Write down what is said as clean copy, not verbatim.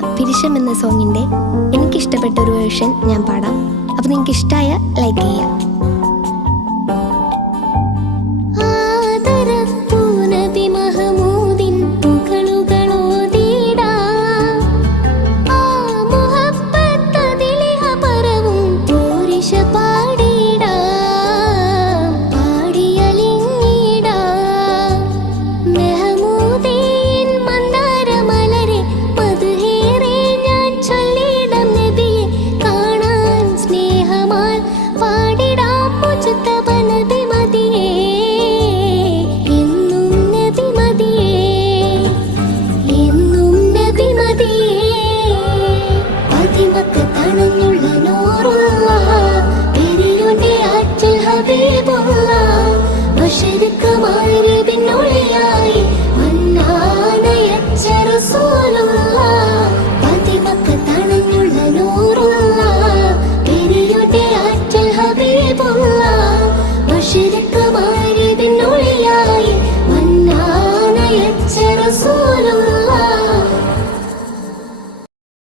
പിരിശം എന്ന സോങ്ങിൻ്റെ എനിക്കിഷ്ടപ്പെട്ട ഒരു വേർഷൻ ഞാൻ പാടാം. അപ്പോൾ നിങ്ങൾക്ക് ഇഷ്ടമായ ലൈക്ക് ചെയ്യുക.